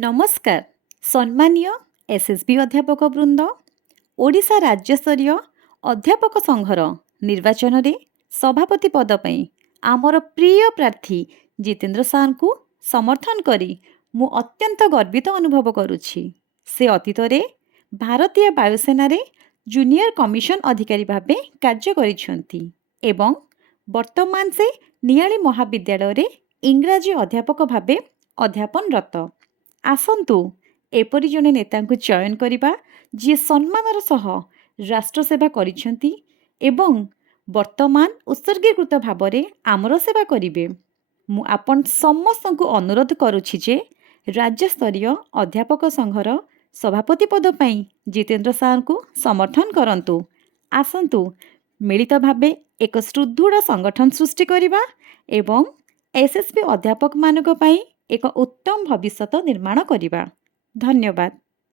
नमस्कार सम्मानीय एसएसबी अध्यापक वृंद ओडिशा राज्यस्तरीय अध्यापक संघर निर्वाचन रे सभापति पद पई आमर प्रिय प्रार्थी जितेंद्र सार को समर्थन करी मु अत्यंत गर्वित अनुभव करुछि। से अतीत रे भारतीय वायुसेना रे जूनियर कमिशन अधिकारी भाबे कार्य करिसेंती एवं वर्तमान से नियाली महाविद्यालय रे इंग्राजी अध्यापक भाबे अध्यापनरत। आसन्तु एपरि जने नेताଙ୍କୁ चयन करिबा जे सम्मानर सह राष्ट्र सेवा करिसेंती एवं वर्तमान उत्सर्गीकृत भावरे आमर सेवा करिवे। मु आपन समस्तଙ୍କୁ अनुरोध करुछि जे राज्य स्तरीय अध्यापक संघर सभापति पद पई जितेंद्र सार को समर्थन करंतु। आसन्तु मिलित भावे एक सुदृढ़ संगठन सृष्टि करिबा एवं एसएसबी अध्यापक मानक पई एक उत्तम भविष्यत निर्माण करिबा। धन्यवाद।